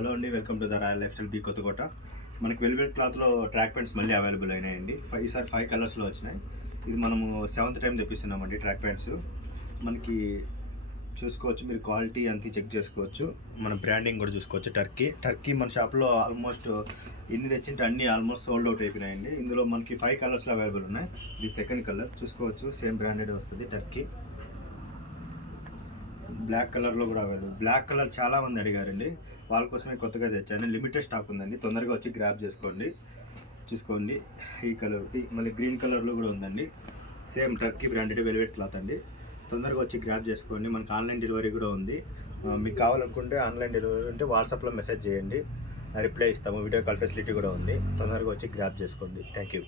Hello అండి, welcome to the royal lifestyle B Kothakota. మనకి velvet క్లాత్లో ట్రాక్ ప్యాంట్స్ మళ్ళీ అవైలబుల్ అయినాయండి. ఈసారి 5 కలర్స్లో వచ్చినాయి. ఇది మనము 7th టైం తెప్పిస్తున్నామండి. ట్రాక్ ప్యాంట్స్ మనకి చూసుకోవచ్చు, మీరు క్వాలిటీ అంతా చెక్ చేసుకోవచ్చు. మన బ్రాండింగ్ కూడా చూసుకోవచ్చు. టర్కీ మన షాప్లో ఆల్మోస్ట్ ఎన్ని తెచ్చింటే అన్నీ ఆల్మోస్ట్ సోల్డ్ అవుట్ అయిపోయినాయండి. ఇందులో మనకి 5 కలర్స్లో అవైలబుల్ ఉన్నాయి. ఇది సెకండ్ కలర్ చూసుకోవచ్చు, సేమ్ బ్రాండెడ్ వస్తుంది. టర్కీ బ్లాక్ కలర్లో కూడా అవైలబుల్. బ్లాక్ కలర్ చాలా మంది అడిగారండి, వాళ్ళ కోసమే కొత్తగా తెచ్చాను. లిమిటెడ్ స్టాక్ ఉందండి, తొందరగా వచ్చి గ్రాప్ చేసుకోండి. చూసుకోండి, ఈ కలర్ మళ్ళీ గ్రీన్ కలర్లో కూడా ఉందండి. Same Turkey branded velvet cloth అండి. తొందరగా వచ్చి గ్రాప్ చేసుకోండి. మనకు ఆన్లైన్ డెలివరీ కూడా ఉంది. మీకు కావాలనుకుంటే ఆన్లైన్ డెలివరీ అంటే వాట్సాప్లో మెసేజ్ చేయండి, రిప్లై ఇస్తాము. వీడియో కాల్ ఫెసిలిటీ కూడా ఉంది. తొందరగా వచ్చి గ్రాప్ చేసుకోండి. Thank you.